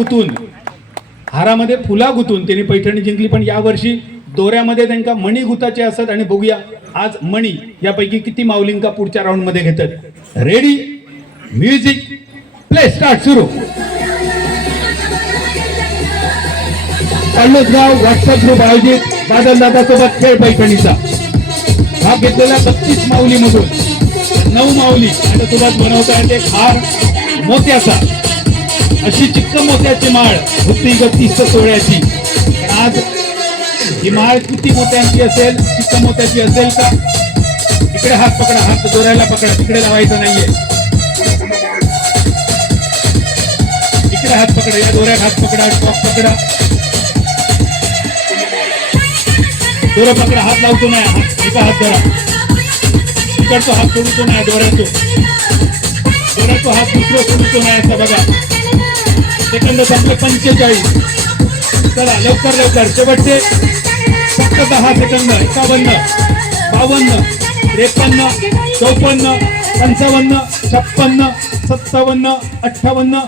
गुंतून हारामध्ये फुला गुंतून त्यांनी पैठणी जिंकली। पण यावर्षी दोऱ्यामध्ये त्यांना मणी गुताचे असतात आणि बघूया आज मणी यापैकी किती माऊलींका पुढच्या राऊंड मध्ये घेतात। रेडी, म्युझिक, प्ले, स्टार्ट, सुरू। पांडुसगाव व्हॉट्सअप ग्रुप आयोजित बादल दादा सोबत खेळ पैठणीचा भाग घेतलेल्या 32 माऊली मधून 9 माऊली सोबत बनवतायत एक हार मोत्याचा। अशी चिक्क मोत्याची माळ होती गतीस सोहळ्याची। आज ही माळ किती मोत्यांची असेल, चिक्क मोत्याची असेल का? इकडे हात पकडा, हात दोऱ्याला पकडा, तिकडे लावायचं नाहीये। इकडे हात पकडा, या दोऱ्यात हात पकडा, टॉप पकडा, दोरा पकडा, हात लावतो नाही, हात एका हात धरा, इकडचा हात सोडतो नाही, दोऱ्याचा हात दुसरा सोडतो नाही असा बघा। सेकंद संपले 45। चला लवकर लवकर, शेवटचे फक्त 10 सेकंद। 51, 52, 53, 54, 55, 56, 57, 58।